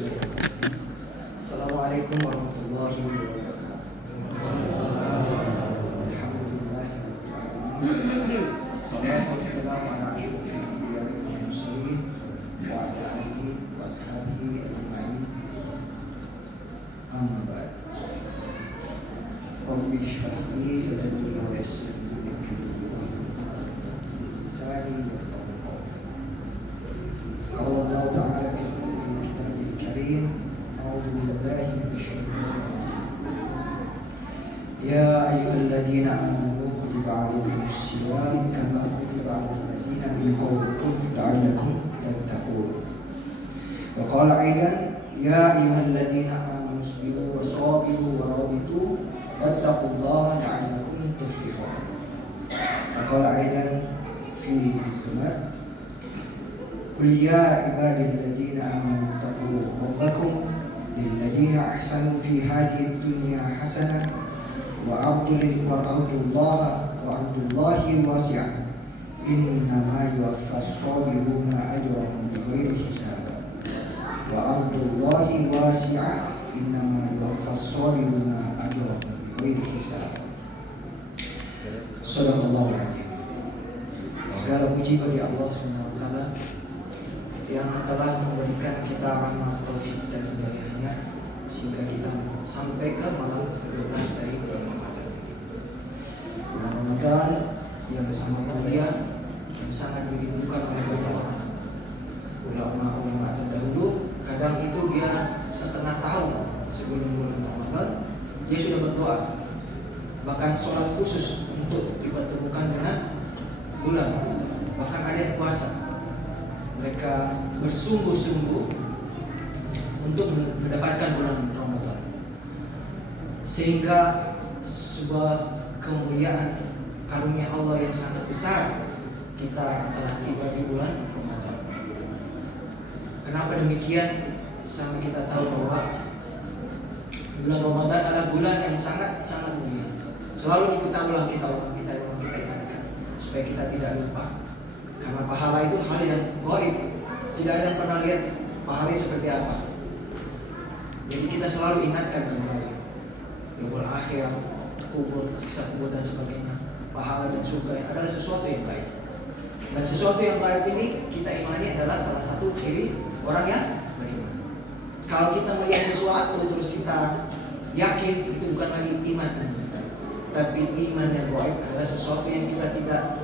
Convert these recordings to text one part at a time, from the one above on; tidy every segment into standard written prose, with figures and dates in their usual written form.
Assalamualaikum warahmatullahi wabarakatuh. Alhamdulillah. Wassalatu wassalamu ala asyrofil anbiya'i wal mursalin wa ala alihi wa ashabihi ajma'in. Amma ba'd. Rabbi shrah li sadri wa yassir li amri قال الله تعالى في الكتاب الكريم أعوذ بالله من الشيطان الرجيم يا أيها الذين آمنوا كتب عليكم الصيام كما كتب على الذين من قبلكم لعلكم تتقون وقال أيضا يا أيها الذين آمنوا اصبروا وصابروا ورابطوا واتقوا الله لعلكم تفلحون وقال أيضا في الزمر قل يا عبادي الذين آمنوا اتقوا ربكم للذين أحسنوا في هذه الدنيا حسنة وأرض الله واسعة إنما يوفى الصابرون أجرهم بغير حساب وأرض الله واسعة إنما يوفى الصابرون أجرهم بغير حساب. Sadaqallahul Azim. Segala puji bagi Allah Subhanahu wa taala yang telah memberikan kita rahmat, taufik dan hidayahnya sehingga kita sampai ke malam ke-12 dari bulan Ramadan. Bulan Ramadan yang bersama mulia yang sangat dirindukan oleh banyak orang. Ulama-ulama terdahulu kadang itu dia setengah tahun sebelum bulan Ramadan dia sudah berdoa, bahkan sholat khusus untuk dipertemukan dengan bulan. Bahkan ada yang puasa. Mereka bersungguh-sungguh untuk mendapatkan bulan Ramadan, sehingga sebuah kemuliaan karunia Allah yang sangat besar kita telah tiba di bulan Ramadan. Kenapa demikian? Sampai kita tahu bahwa bulan Ramadan adalah bulan yang sangat mulia. Selalu kita ulang kita ingatkan supaya kita tidak lupa. Karena pahala itu hal yang gaib. Tidak ada yang pernah lihat pahala seperti apa. Jadi kita selalu ingatkan kembali yaumul akhir, kubur, siksa kubur dan sebagainya. Pahala dan surga adalah sesuatu yang baik. Dan sesuatu yang baik ini kita imani adalah salah satu ciri orang yang beriman. Kalau kita melihat sesuatu terus kita yakin, itu bukan lagi iman. Tapi iman yang gaib adalah sesuatu yang kita tidak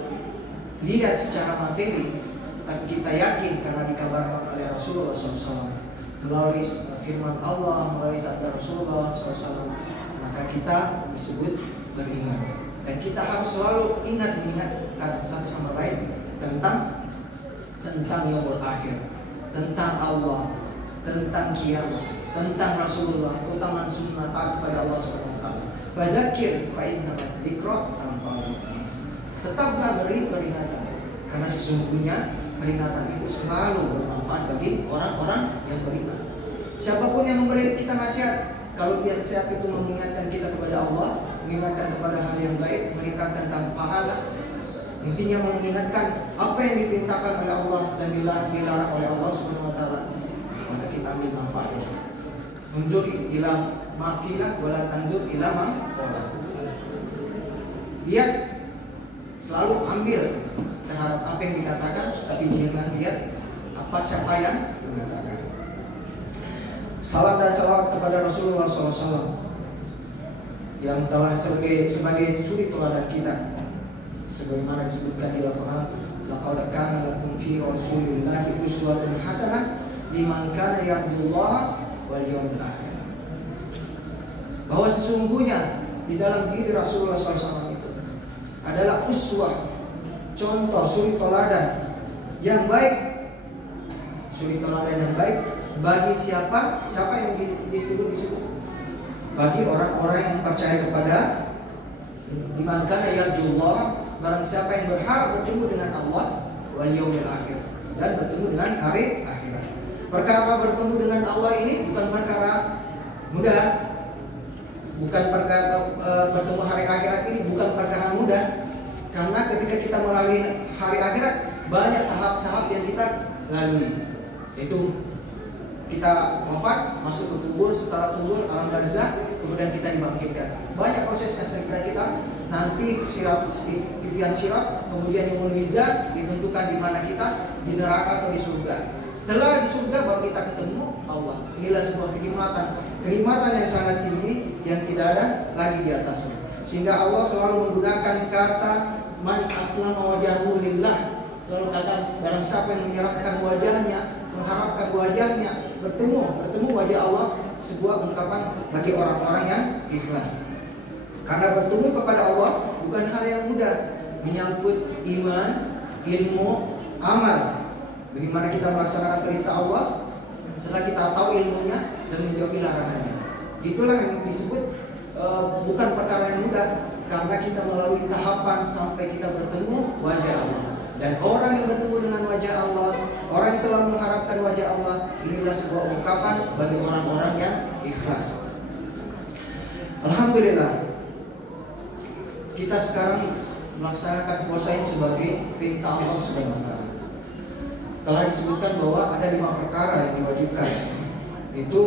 lihat secara materi, tapi kita yakin karena dikabarkan oleh Rasulullah SAW melalui firman Allah, melalui sabda Rasulullah SAW, maka kita disebut beriman. Dan kita harus selalu mengingatkan satu sama lain tentang yaumul akhir, tentang Allah, tentang kiamat, tentang Rasulullah, keutamaan sunnah taat kepada Allah Subhanahu wa taala. Fadzakir fa inna dzikra tanfa'ul mu'minin. Tetaplah beri peringatan, karena sesungguhnya peringatan itu selalu bermanfaat bagi orang-orang yang beriman. Siapapun yang memberi kita nasihat, kalau dia nasihat itu mengingatkan kita kepada Allah, mengingatkan kepada hal yang gaib, mengingatkan tentang pahala, intinya mengingatkan apa yang diperintahkan oleh Allah dan dilarang oleh Allah Subhanahu wa taala, maka kita ambil manfaatnya. Unzur ila maqila wala tanzur ila ma qala. Lihat, selalu ambil terhadap apa yang dikatakan, tapi jangan lihat siapa yang mengatakan. Salam dan salawat kepada Rasulullah SAW yang telah sebagai suri teladan kita, sebagaimana disebutkan di Al-Quran, laqad kana lakum fi Rasulillahi uswatun hasanah liman kana yarjullaha wal yawmil akhir. Bahwa sesungguhnya di dalam diri Rasulullah SAW itu adalah uswah, contoh, suri teladan yang baik. Suri teladan yang baik bagi siapa yang disebut bagi orang-orang yang percaya kepada liman kana yarjullah, barang siapa yang berharap bertemu dengan Allah wal yaumil akhir, dan bertemu dengan hari akhirat. Perkara bertemu dengan Allah ini bukan perkara mudah. Bukan perkara bertemu hari akhirat ini bukan perkara mudah. Karena ketika kita melalui hari akhirat banyak tahap-tahap yang kita lalui. Itu kita wafat, masuk ke kubur, setelah kubur alam barzakh, kemudian kita dibangkitkan. Banyak proses yang sedang kita nanti titian sirat, kemudian yang mizan ditentukan di mana kita, di neraka atau di surga. Setelah di surga baru kita ketemu Allah. Inilah sebuah kenikmatan yang sangat tinggi yang tidak ada lagi di atasnya. Sehingga Allah selalu menggunakan kata man aslama wajhahu lillah. Selalu kata barang siapa yang menyerahkan wajahnya, mengharapkan wajahnya bertemu wajah Allah, sebuah ungkapan bagi orang-orang yang ikhlas. Karena bertemu kepada Allah bukan hal yang mudah, menyangkut iman, ilmu, amal. Bagaimana kita melaksanakan perintah Allah setelah kita tahu ilmunya dan menjauhi larangannya. Itulah yang disebut bukan perkara yang mudah, karena kita melalui tahapan sampai kita bertemu wajah Allah. Dan orang yang bertemu dengan wajah Allah, orang yang selalu mengharapkan wajah Allah, inilah sebuah ungkapan bagi orang-orang yang ikhlas. Alhamdulillah, kita sekarang melaksanakan puasa ini sebagai perintah Allah Subhanahu wa Ta'ala. Telah disebutkan bahwa ada 5 perkara yang diwajibkan. Itu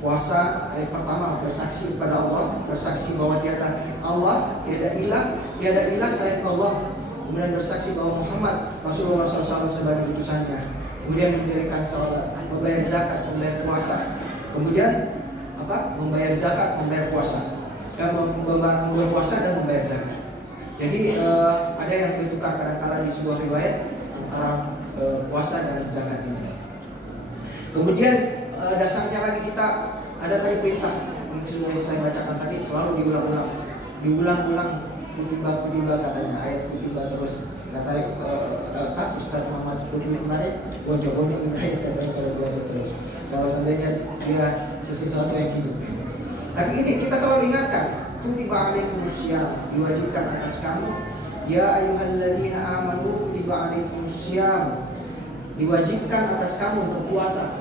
puasa pertama, bersaksi kepada Allah, bersaksi bahwa tiada Allah, tiada ilah selain Allah. Kemudian bersaksi bahwa Muhammad Rasulullah SAW sebagai utusannya. Kemudian mendirikan salat, membayar zakat, membayar puasa. Kemudian membayar zakat, membayar puasa. Membayar puasa dan membayar zakat. Jadi ada yang bertukar kadang-kala di sebuah riwayat antara puasa dan zakat ini. Kemudian dasarnya lagi kita ada tadi perintah yang sudah saya bacakan tadi, selalu diulang-ulang kutiba katanya, ayat kutiba terus kata Ustaz Muhammad Kudin kemarin bonjok-bonjok ayat kalau baca terus. Kalau seandainya dia sesuatu yang hidup. Tapi ini kita selalu ingatkan, kutiba alaikumussyam, diwajibkan atas kamu, ya ayyuhalladzina amanu kutiba alaikumussyam, diwajibkan atas kamu berpuasa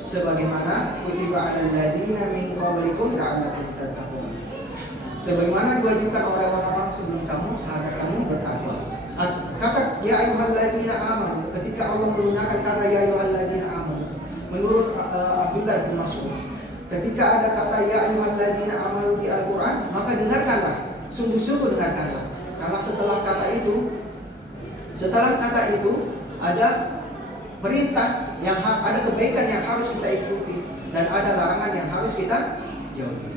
sebagaimana kutiba alal ladzina min qablikum la'allakum tattaqun. Sebagaimana diwajibkan oleh orang-orang sebelum kamu, sahabat kamu bertakwa. Kata ya ayyuhalladzina amanu, ketika Allah menggunakan kata ya ayyuhalladzina amanu, menurut Abdullah bin Mas'ud, ketika ada kata ya ayyuhalladzina amanu di Al-Qur'an, maka dengarkanlah, sungguh-sungguh dengarkanlah. Karena setelah kata itu ada perintah yang ada kebaikan yang harus kita ikuti dan ada larangan yang harus kita jauhi.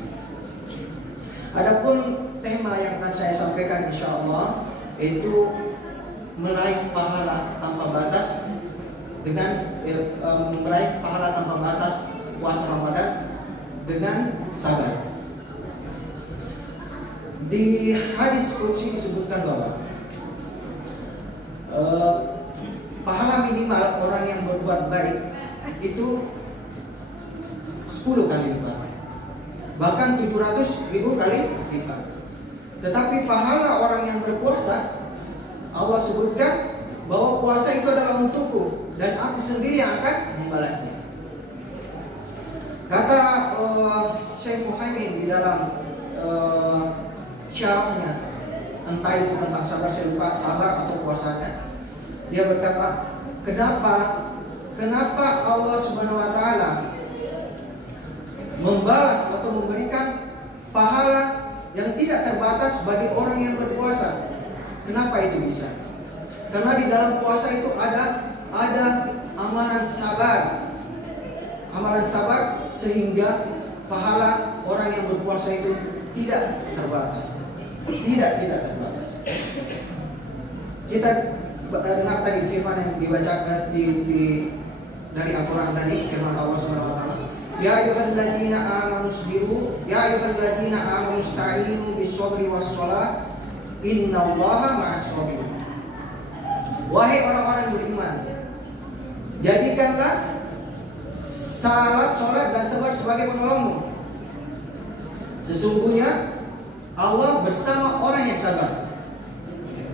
Adapun tema yang akan saya sampaikan insyaallah itu meraih pahala tanpa batas dengan meraih pahala tanpa batas puasa Ramadan dengan sabar. Di hadis qudsi disebutkan bahwa pahala minimal orang yang berbuat baik itu 10 kali lipat, bahkan 700.000 kali lipat. Tetapi pahala orang yang berpuasa, Allah sebutkan bahwa puasa itu adalah untukku dan aku sendiri yang akan membalasnya. Kata Syekh Muhammad di dalam syarahnya, entah itu tentang sabar, saya lupa sabar atau puasanya, dia berkata, kenapa Allah Subhanahu wa Ta'ala membalas atau memberikan pahala yang tidak terbatas bagi orang yang berpuasa? Kenapa itu bisa? Karena di dalam puasa itu ada amalan sabar, sehingga pahala orang yang berpuasa itu tidak terbatas, tidak terbatas. Kita dengar tadi firman yang dibacakan dari Al-Quran tadi, firman Allah Subhanahu wa Ta'ala, ya ayyuhalladzina amanu sabiru, ya ayyuhalladzina amanu ista'inu bis-sabri was-shalah, innallaha ma'as-sabirin. Wahai orang-orang beriman, jadikanlah salat dan sabar sebagai penolongmu. Sesungguhnya Allah bersama orang yang sabar.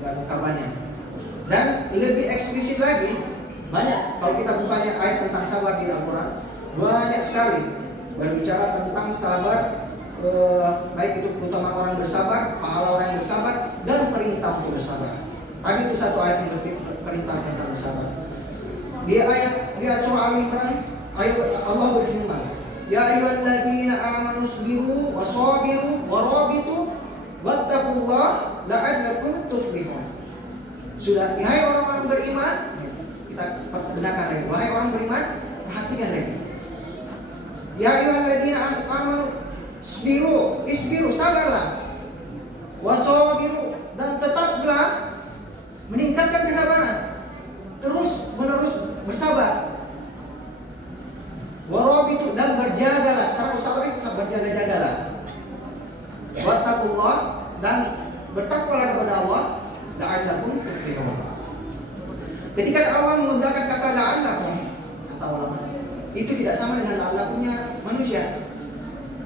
Ungkapannya. Dan lebih eksplisit lagi, banyak kalau kita buka ayat tentang sabar di Al-Quran, banyak sekali berbicara tentang sabar, baik itu keutamaan orang bersabar, pahala orang yang bersabar, dan perintah untuk bersabar. Tadi itu satu ayat yang perintah tentang bersabar. Di ayat surah Al-Imran Allah berfirman, ya ayyuhalladzina amanu sabiru wasabiru warabitu wattaqullaha la'allakum tuflihun. Sudah, hai orang-orang beriman, kita perdengarkan lagi. Wahai orang beriman, perhatikan lagi. Ya ayyuhalladzina amanu sabiru, isbiru, sabarlah. Wasabiru, dan tetaplah meningkatkan kesabaran. Terus menerus bersabar. Warabitu, dan berjagalah. Sekarang bersabar itu berjaga-jagalah. Wattaqullah, dan bertakwalah kepada Allah, la'allakum tuflihun. Ketika Allah menggunakan kata la'allakum, kata ulama, itu tidak sama dengan la'allakumnya manusia.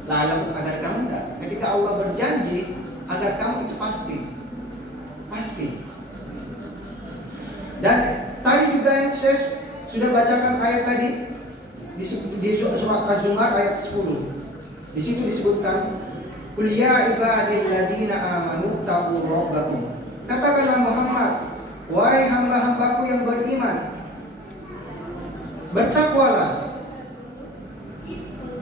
La'allakum agar kamu enggak. Ketika Allah berjanji agar kamu itu pasti. Dan tadi juga yang saya sudah bacakan ayat tadi di surat Az-Zumar ayat 10. Di situ disebutkan, "Qul ya ibadilladzina amanu taqu rabbakum." Katakanlah Muhammad, wahai hamba-hambaku yang beriman, bertakwalah.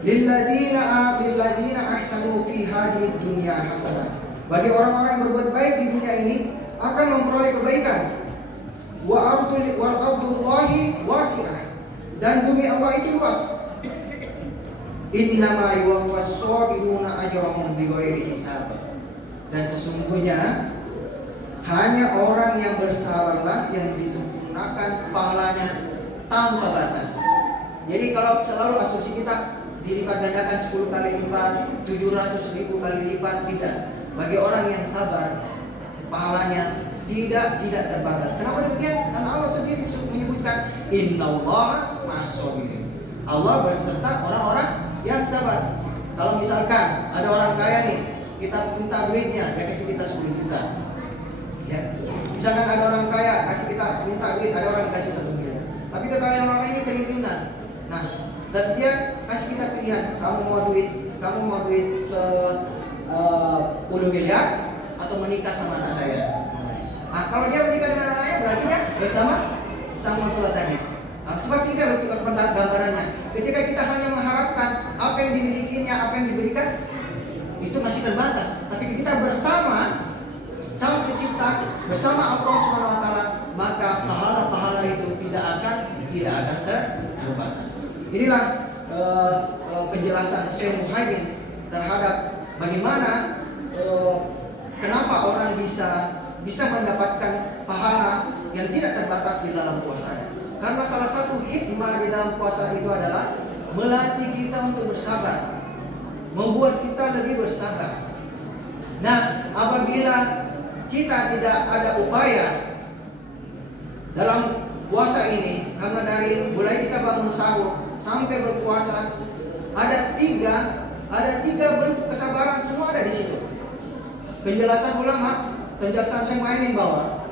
Lilladzina ahsanu fi hadhihi dunya hasanah. Bagi orang-orang yang berbuat baik di dunia ini akan memperoleh kebaikan. Wa ardullahi wasi'ah. Dan bumi Allah itu luas. Innama yuwaffas sabiruna ajrahum bighairi hisab. Dan sesungguhnya hanya orang yang bersabarlah yang disempurnakan pahalanya tanpa batas. Jadi kalau selalu asumsi kita dilipat gandakan 10 kali lipat, 700.000 kali lipat, tidak. Bagi orang yang sabar, pahalanya tidak terbatas. Kenapa demikian? Karena Allah sendiri menyebutkan innallaha ma'as-sabirin. Allah berserta orang-orang yang sabar. Kalau misalkan ada orang kaya nih, kita minta duitnya, dia kasih kita 10 juta. Ya. Misalkan ada orang kaya, kasih kita minta duit, ada orang kasih 1 miliar. Tapi kekayaan orang ini triliunan. Nah, dan dia kasih kita pilihan, kamu mau duit 10 miliar atau menikah sama anak saya. Nah, kalau dia menikah dengan anaknya berarti dia bersama tua tadi. Nah, sebab itu gambarannya. Ketika kita hanya mengharapkan apa yang dimilikinya, apa yang diberikan, itu masih terbatas. Tapi kita bersama Sang Pencipta, bersama Allah Subhanahu wa taala, maka pahala-pahala itu tidak akan terbatas. Inilah penjelasan Syekh Muhaimin terhadap bagaimana kenapa orang bisa mendapatkan pahala yang tidak terbatas di dalam puasanya. Karena salah satu hikmah di dalam puasa itu adalah melatih kita untuk bersabar, membuat kita lebih bersabar. Nah, apabila kita tidak ada upaya dalam puasa ini, karena dari mulai kita bangun sahur sampai berpuasa ada tiga bentuk kesabaran, semua ada di situ. Penjelasan ulama, penjelasan Syekh Muhaimin bahwa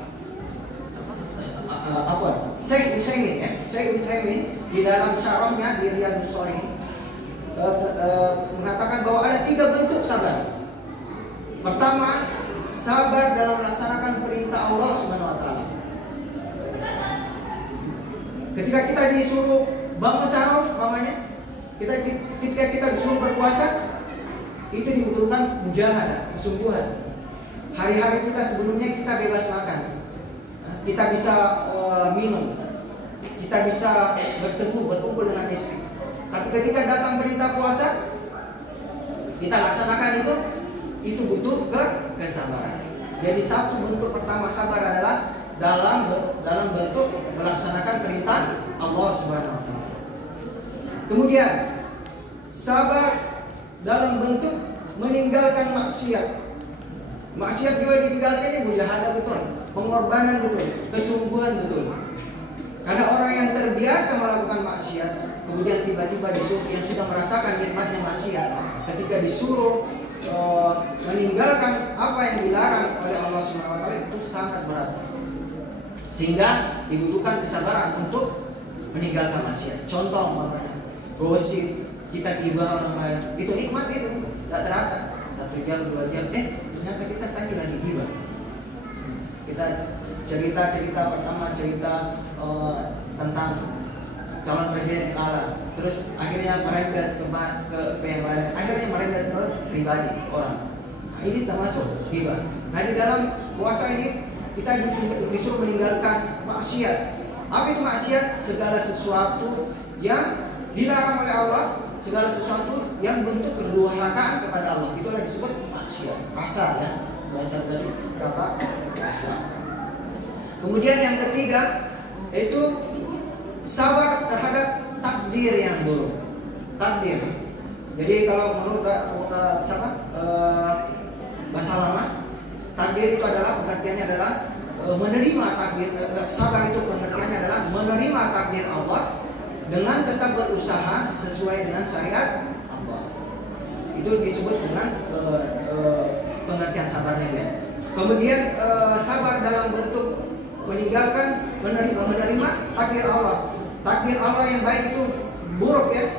Syekh Utsaimin di dalam syarahnya di Riyadhus Shalihin mengatakan bahwa ada 3 bentuk sabar. Pertama, sabar dalam melaksanakan perintah Allah Subhanahu wa taala. Ketika kita disuruh bangun sahur, ketika kita disuruh berpuasa, itu dibutuhkan mujahadah, kesungguhan. Hari-hari kita sebelumnya kita bebas makan, kita bisa minum, kita bisa berkumpul dengan istri. Tapi ketika datang perintah puasa, kita laksanakan itu butuh kesabaran. Jadi satu bentuk pertama sabar adalah dalam bentuk melaksanakan perintah Allah Subhanahu wa taala. Kemudian sabar dalam bentuk meninggalkan maksiat. Maksiat juga ditinggalkan ini mujahadah betul, pengorbanan betul, kesungguhan betul. Karena orang yang terbiasa melakukan maksiat, kemudian tiba-tiba disuruh, yang sudah merasakan nikmatnya maksiat, ketika disuruh meninggalkan apa yang dilarang oleh Allah Subhanahu wa taala, itu sangat berat. Sehingga dibutuhkan kesabaran untuk meninggalkan maksiat. Contoh gosip, kita tiba orang lain, itu nikmat, itu tidak terasa. 1 jam, 2 jam, ternyata kita tadi lagi tiba. Kita cerita pertama tentang calon presiden kalah, terus terus akhirnya merembet ke yang lain, akhirnya merembet ke pribadi orang. Nah, ini termasuk ghibah. Nah, di dalam puasa ini kita disuruh meninggalkan maksiat. Apa itu maksiat? Segala sesuatu yang dilarang oleh Allah, segala sesuatu yang bentuk kedurhakaan kepada Allah, itulah disebut maksiat. Kasar ya, bahasa tadi kata kasar. Kemudian yang ketiga yaitu sabar terhadap takdir yang buruk. Takdir. Jadi kalau menurut bahasa lama, takdir itu adalah pengertiannya adalah menerima takdir. Sabar itu pengertiannya adalah menerima takdir Allah dengan tetap berusaha sesuai dengan syariat Allah. Itu disebut dengan pengertian sabarnya ya. Kemudian sabar dalam bentuk menerima takdir Allah. Takdir Allah yang baik itu buruk ya,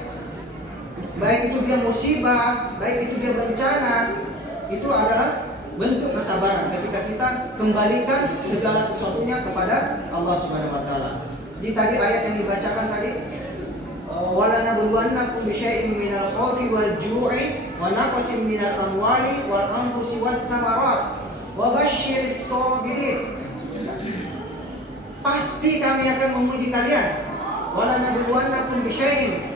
baik itu dia musibah, baik itu dia bencana, itu adalah bentuk kesabaran ketika kita kembalikan segala sesuatunya kepada Allah Subhanahu wa taala. Jadi tadi ayat yang dibacakan tadi, wala nabluwannakum bisyai'in minal khawfi wal ju'i wa naqsin minal amwali wal anfusi wath thamarat wa basyyiris sabirin. Pasti kami akan menguji kalian. Wala nabluwannakum bisyai'in,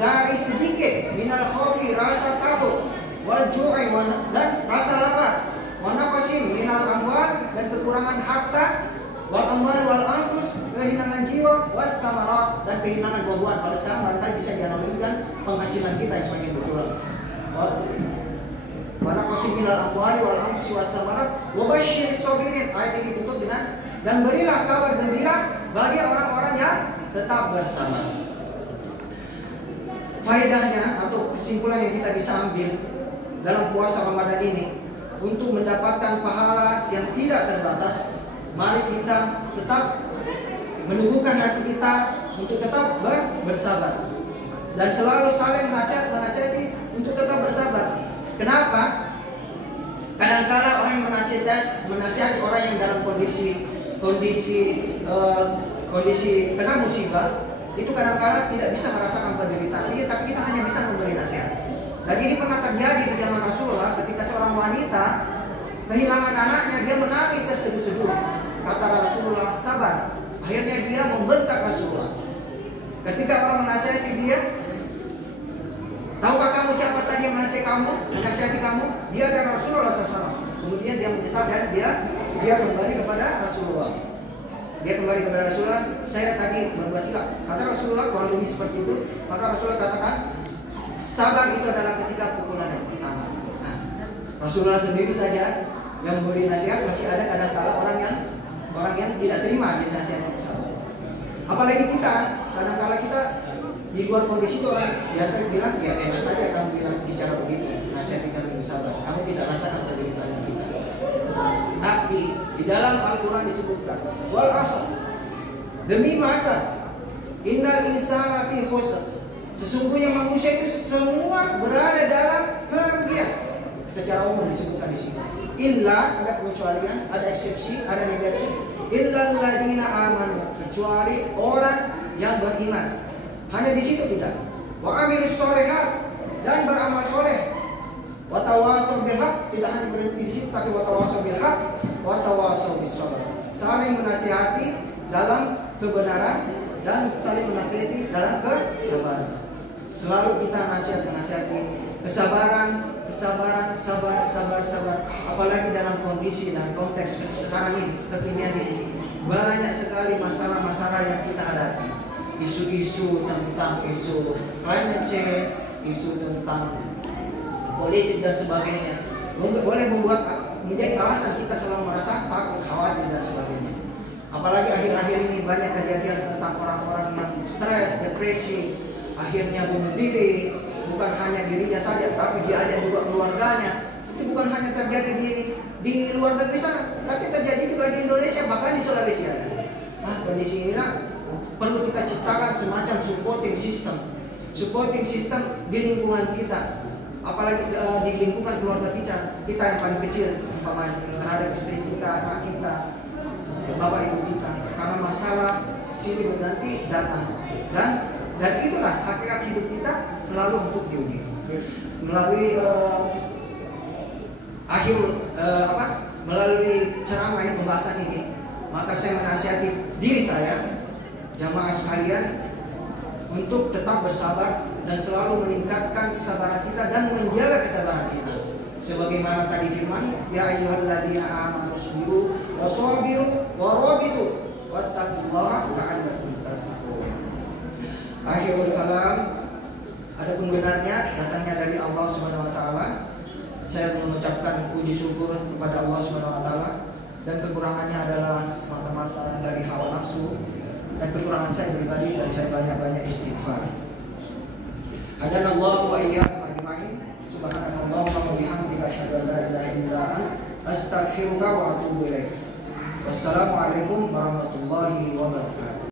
dari sedikit minal khawfi, rasa takut, wal ju'i, dan rasa lapar, wa naqsin minal amwal, dan kekurangan harta, wal amwal wal anfus, kehilangan jiwa, wat thamarat, dan kehilangan buah-buahan. Kalau sekarang barangkali bisa dianalogikan penghasilan kita yang semakin berkurang. Wa naqsin minal amwal wal anfus wat thamarat wa basyyiris sabirin. Ayat ini ditutup dengan dan berilah kabar gembira bagi orang-orang yang tetap bersabar. Faedahnya atau kesimpulan yang kita bisa ambil dalam puasa Ramadan ini, untuk mendapatkan pahala yang tidak terbatas, mari kita tetap menumbuhkan hati kita untuk tetap bersabar dan selalu saling menasihati untuk tetap bersabar. Kenapa? Kadang-kala orang yang menasihati orang yang dalam kondisi kena musibah, itu kadang-kala tidak bisa merasakan penderitaan dia, tapi kita hanya bisa memberi nasihat. Tadi ini pernah terjadi di zaman Rasulullah ketika seorang wanita kehilangan anaknya, dia menangis terseduh-seduh. Kata Rasulullah, sabar. Akhirnya dia membentak Rasulullah. Ketika orang menasihati dia, tahukah kamu siapa tadi yang menasihati kamu? Dia adalah Rasulullah SAW. Kemudian dia menyesal dan dia kembali kepada Rasulullah. Saya tadi berbuat silap. Kata Rasulullah, kalau ini seperti itu, maka Rasulullah katakan, sabar itu adalah ketika pukulan yang pertama. Nah, Rasulullah sendiri saja yang memberi nasihat, masih ada kadang-kala orang yang tidak terima nasihat yang sabar. Apalagi kita, kadang-kala kita di luar kondisi itu orang biasa bilang, ya enak saja kamu bilang bicara begitu, nasihat kita lebih sabar. Kamu tidak rasakan penderitaan kita. Tapi di dalam Al-Quran disebutkan, wal asr, demi masa, innal insana fi khusr, sesungguhnya manusia itu semua berada dalam kerugian. Secara umum disebutkan di sini. Illa, ada pengecualian, ada eksepsi, ada negasi. Illal ladina amanu, kecuali orang yang beriman. Hanya di situ tidak. Wa amilus sholihat, dan beramal soleh. Wa tawasaw bil haq, tidak hanya berhenti di situ, tapi wa tawasaw bil haq, wa tawasaw bis sabr. Saling menasihati dalam kebenaran dan saling menasihati dalam kesabaran. Selalu kita menasihati kesabaran, sabar. Apalagi dalam kondisi dan konteks sekarang ini, kekinian ini, banyak sekali masalah-masalah yang kita hadapi. Isu-isu tentang isu climate change, isu tentang politik dan sebagainya, boleh menjadi alasan kita selalu merasa takut, khawatir dan sebagainya. Apalagi akhir-akhir ini banyak kejadian tentang orang-orang yang stres, depresi, akhirnya bunuh diri. Bukan hanya dirinya saja, tapi diajak juga keluarganya. Itu bukan hanya terjadi di luar negeri sana, tapi terjadi juga di Indonesia, bahkan di Sulawesi ada. Nah, kondisi inilah perlu kita ciptakan semacam supporting system di lingkungan kita. Apalagi di lingkungan keluarga kita yang paling kecil, umpamanya terhadap istri kita, anak kita, bapak ibu kita. Karena masalah silih berganti datang, dan Dan itulah hakikat hidup kita selalu untuk diuji. Melalui melalui ceramah pembahasan ini, maka saya menasihati diri saya, jamaah sekalian, untuk tetap bersabar dan selalu meningkatkan kesabaran kita dan menjaga kesabaran kita. Sebagaimana tadi firman, ya ayyuhalladzina amanu sabiru wasabiru warabitu wattaqullaha la'allakum tattaqun. Akhirul kalam, adapun benarnya datangnya dari Allah Subhanahu wa taala. Saya mengucapkan puji syukur kepada Allah Subhanahu wa taala, dan kekurangannya adalah semata-mata dari hawa nafsu, dan kekurangan saya pribadi dari saya banyak-banyak istighfar. Hadanallahu wa iyyakum ajma'in. Subhanallah wa bihamdika asyhadu an la ilaha illa anta astaghfiruka wa atubu ilaik. Wassalamualaikum warahmatullahi wabarakatuh.